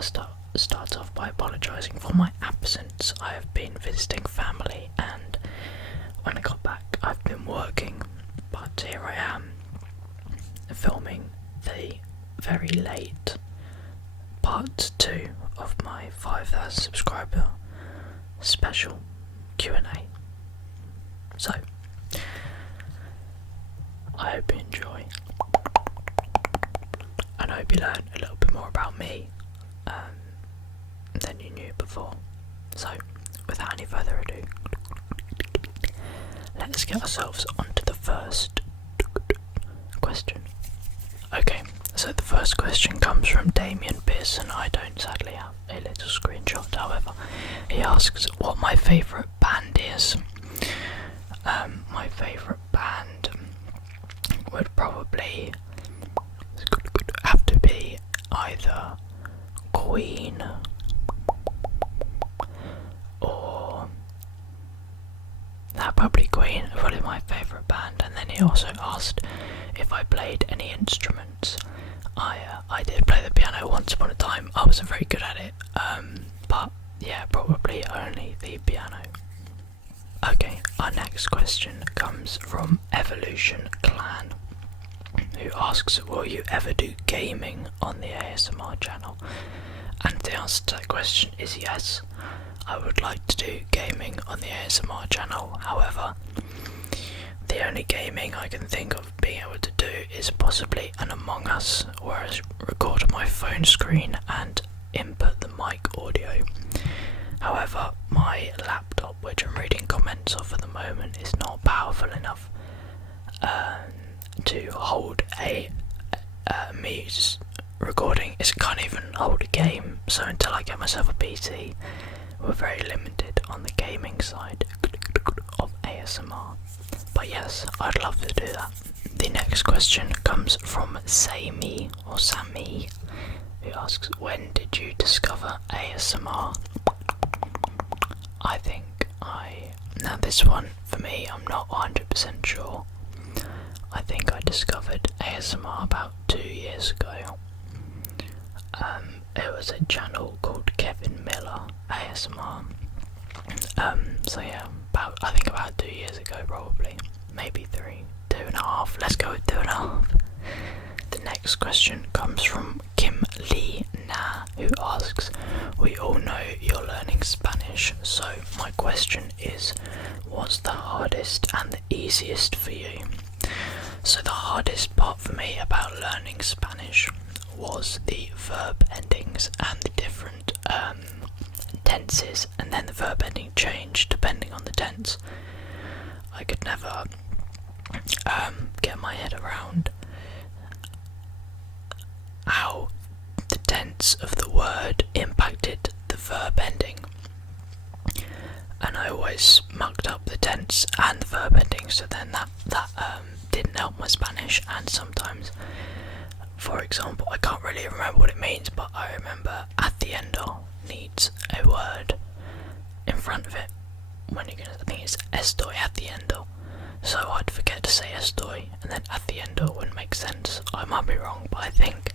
start off by apologising for my absence. I have been visiting family, and when I got back I've been working, but here I am filming the very late part 2 of my 5,000 subscriber special Q&A. So, I hope you enjoy, and I hope you learn a little bit more about me than you knew before. So, without any further ado, let's get ourselves onto the first question. Okay, so the first question comes from Damien Pearson. I don't sadly have a little screenshot, however. He asks what my favourite band is. My favourite band would probably have to be either Queen or probably Queen, probably my favourite band. And then he also asked if I played any instruments. I did play the piano once upon a time. I wasn't very good at it, but yeah, probably only the piano. Okay, our next question comes from Evolution Clan, who asks, will you ever do gaming on the ASMR channel? And the answer to that question is yes. I would like to do gaming on the ASMR channel. However, the only gaming I can think of being able to do is possibly an Among Us, where I record my phone screen and input the mic audio. However, my laptop, which I'm reading comments off at the moment, is not powerful enough to hold a me recording. It can't even hold a game, so until I get myself a PC, we're very limited on the gaming side of ASMR. But yes, I'd love to do that. The next question comes from Sammy, who asks, when did you discover ASMR? Now this one, for me, I'm not 100% sure. I think I discovered ASMR about 2 years ago. It was a channel called Kevin Miller ASMR. So yeah, I think about 2 years ago probably. Maybe 3, 2.5. Let's go with 2.5. The next question comes from Kim Lee Na, who asks, we all know you're learning Spanish, so my question is, what's the hardest and the easiest for you? So the hardest part for me about learning Spanish was the verb endings and the different tenses, and then the verb ending changed depending on the tense. I could never get my head around how the tense of the word impacted the verb ending, and I always mucked up the tense and the verb ending, so then that didn't help my Spanish. And sometimes, for example, I can't really remember what it means, but I remember atiendo needs a word in front of it when you're gonna, I think it's estoy atiendo, so I'd forget to say estoy, and then atiendo wouldn't make sense. I might be wrong, but I think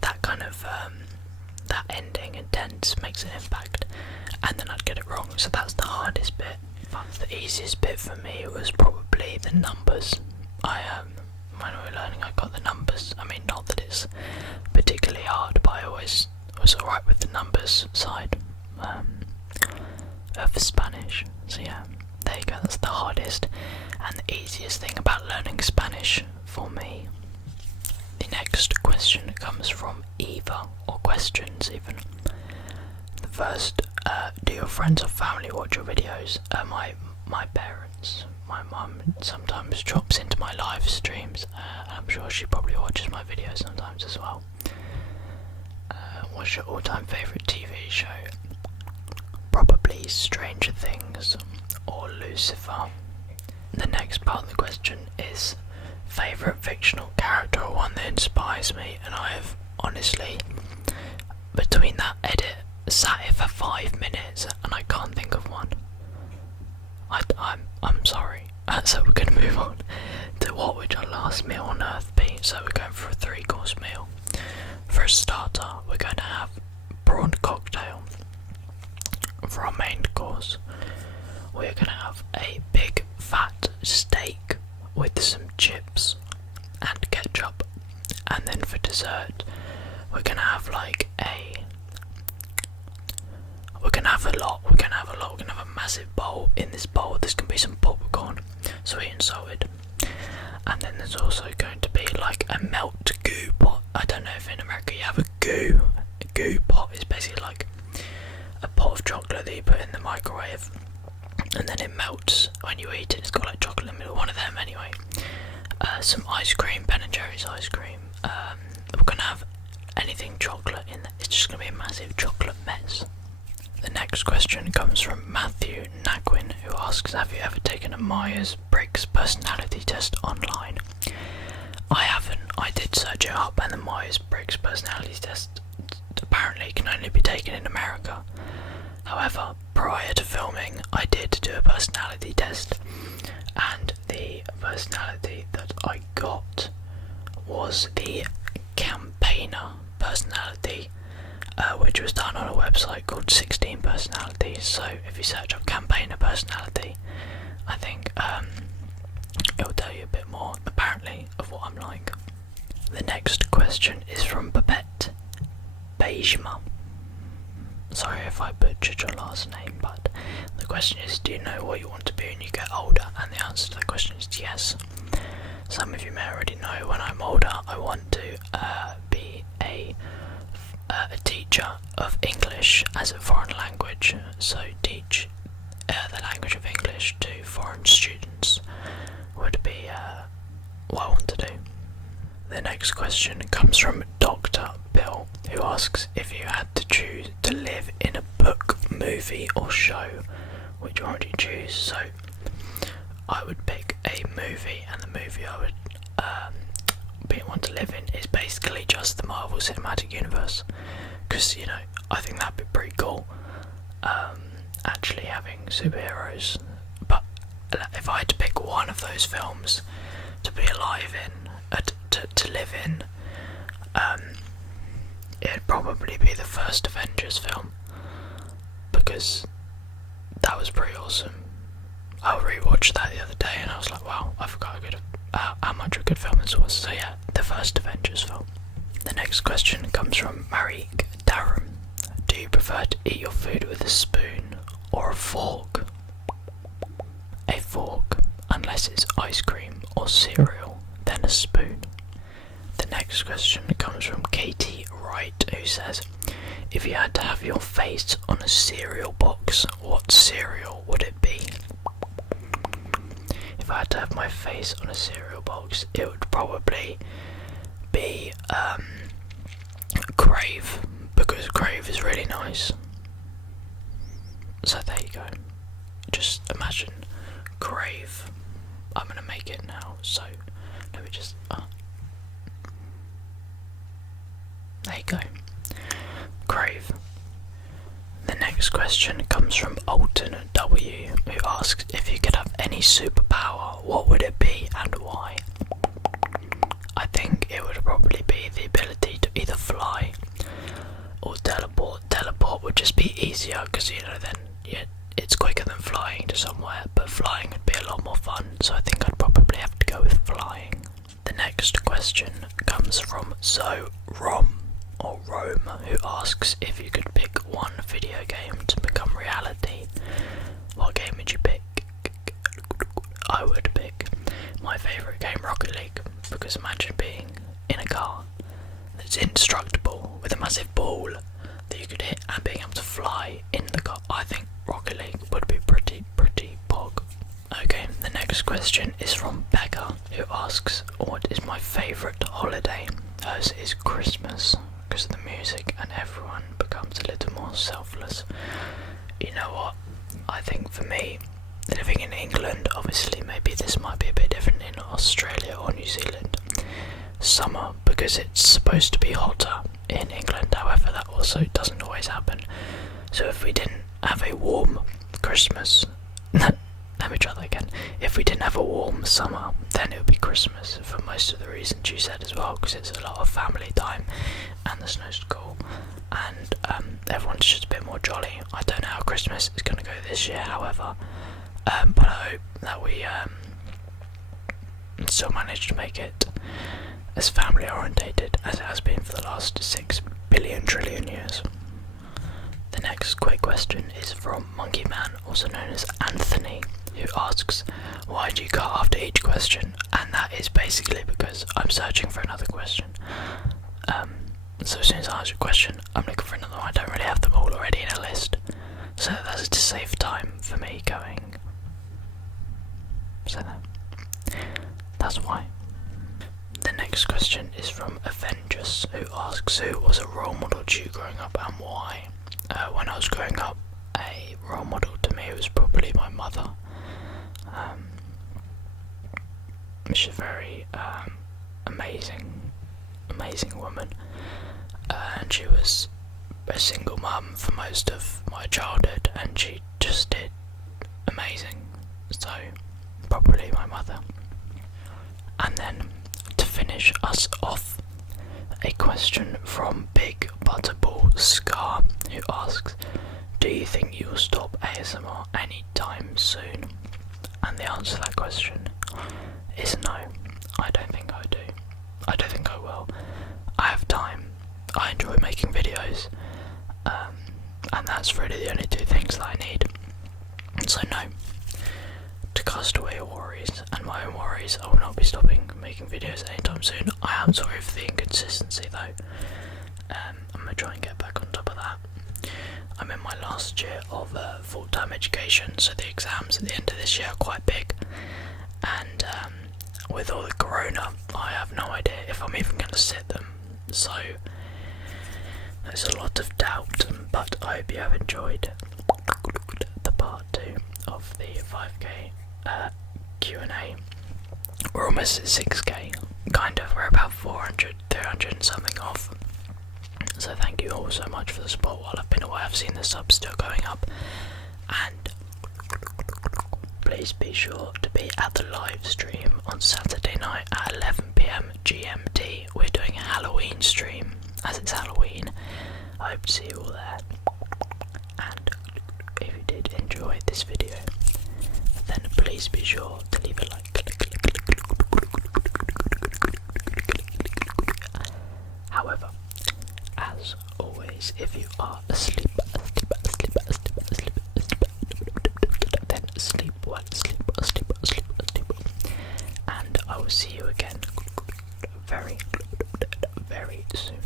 that kind of that ending and tense makes an impact, and then I'd get it wrong. So that's the hardest bit. But the easiest bit for me was probably the numbers. When we were learning, I got the numbers. I mean, not that it's particularly hard, but I always was alright with the numbers side of Spanish. So yeah, there you go, that's the hardest and the easiest thing about learning Spanish for me. The next question comes from Eva, or questions even. The first, do your friends or family watch your videos? My parents. My mum sometimes drops into my live streams, and I'm sure she probably watches my videos sometimes as well. What's your all-time favourite TV show? Probably Stranger Things or Lucifer. The next part of the question is favourite fictional character or one that inspires me, and I have honestly, between that edit, sat here for 5 minutes and I can't think of one. I'm sorry. So we're going to move on to what would your last meal on earth be. So we're going for a 3-course meal. For a starter, we're going to have prawn cocktail. For our main course, we're going to have a big fat steak with some chips and ketchup, and then for dessert we're going to have we're going to have a massive bowl. In this bowl there's going to be some popcorn, sweet and salted, and then there's also going to be like a melt goo pot. I don't know if in America you have a goo pot. It's basically like a pot of chocolate that you put in the microwave and then it melts when you eat it. It's got like chocolate in the middle, one of them anyway. Some ice cream, Ben and Jerry's ice cream. We're going to have anything chocolate in there. It's just going to be a massive chocolate mess. The next question comes from Matthew Nagwin, who asks, have you ever taken a Myers-Briggs personality test online? I haven't. I did search it up, and the Myers-Briggs personality test apparently can only be taken in America. However, prior to filming, I did do a personality test, and the personality that I got was the campaigner personality, which was done on a website called 16 Personalities. So if you search up campaigner personality, I think it will tell you a bit more, apparently, of what I'm like. The next question is from Babette Beijma. Sorry if I butchered your last name, but the question is, do you know what you want to be when you get older? And the answer to the question is yes. Some of you may already know when I'm older I want to be a teacher of English as a foreign language, so teach the language of English to foreign students would be what I want to do. The next question comes from Dr. Bill, who asks, if you had to choose to live in a book, movie or show, which one would you choose? So I would pick a movie, and the movie I would want to live in is basically just the Marvel Cinematic Universe, because I think that'd be pretty cool, actually having superheroes. But if I had to pick one of those films to be alive in, to live in, it'd probably be the first Avengers film, because that was pretty awesome. I rewatched that the other day and I was like, wow, I forgot how much of a good film this was. So yeah, the first Avengers film. The next question comes from Marique Darham. Do you prefer to eat your food with a spoon or a fork? A fork, unless it's ice cream or cereal, then a spoon. The next question comes from Katie Wright, who says, if you had to have your face on a cereal box, what cereal would it be? If I had to have my face on a cereal box, it would probably be Crave, because Crave is really nice. So there you go. Just imagine Crave. I'm gonna make it now, so let me just there you go. Crave. The next question comes from Alton W, who asks, if you could have any superpower, what would it be and why? I think it would probably be the ability to either fly or teleport. Teleport would just be easier, because then it's quicker than flying to somewhere, but flying would be a lot more fun, so I think I'd probably have to go with flying. The next question comes from Rom, who asks, if you could pick one video game to become reality, what game would you pick? I would pick my favourite game, Rocket League, because imagine being in a car that's indestructible with a massive ball that you could hit and being able to fly in the car. I think Rocket League would be pretty pog. Okay, the next question is from Becca, who asks, what is my favourite holiday? Hers is Christmas, because of the music and everyone becomes a little more selfless. You know what, I think for me, living in England, obviously maybe this might be a bit different in Australia or New Zealand, summer, because it's supposed to be hotter in England, however that also doesn't always happen. So if we didn't have a warm Christmas, let me try that again. If we didn't have a warm summer, then it would be Christmas, for most of the reasons you said as well, because it's a lot of family time and the snow's cool. and everyone's just a bit more jolly. I don't know how Christmas is going to go this year, however, but I hope that we still manage to make it as family orientated as it has been for the last 6 billion trillion years. The next quick question is from Monkey Man, also known as Anthony, who asks, why do you cut after each question? And that is basically because I'm searching for another question. So as soon as I answer a question, I'm looking for another one. I don't really have them all already in a list, so that's to save time for me going. So that's why. The next question is from Avengers, who asks, who was a role model to you growing up and why? When I was growing up, a role model to me was probably my mother. She's a very amazing woman, and she was a single mum for most of my childhood, and she just did amazing. So probably my mother. And then to finish us off, a question from Big Butterball Scar, who asks, do you think you'll stop ASMR anytime soon? And the answer to that question is no. I don't think I do. I don't think I will. I have time. I enjoy making videos, and that's really the only two things that I need. So no. To cast away your worries and my own worries, I will not be stopping making videos anytime soon. I am sorry for the inconsistency though. I'm going to try and get back on top of that. I'm in my last year of full-time education, so the exams at the end of this year are quite big, and with all the corona, I have no idea if I'm even going to sit them, so there's a lot of doubt, but I hope you have enjoyed the part 2 of the 5k Q&A. We're almost at 6k, kind of. We're about 400, 300 and something off. So thank you all so much for the support while I've been away. I've seen the subs still going up, and please be sure to be at the live stream on Saturday night at 11 PM GMT. We're doing a Halloween stream, as it's Halloween. I hope to see you all there. And if you did enjoy this video, then please be sure to leave a like. However, as always, if you are asleep, then sleep well, sleep. And I will see you again very, very soon.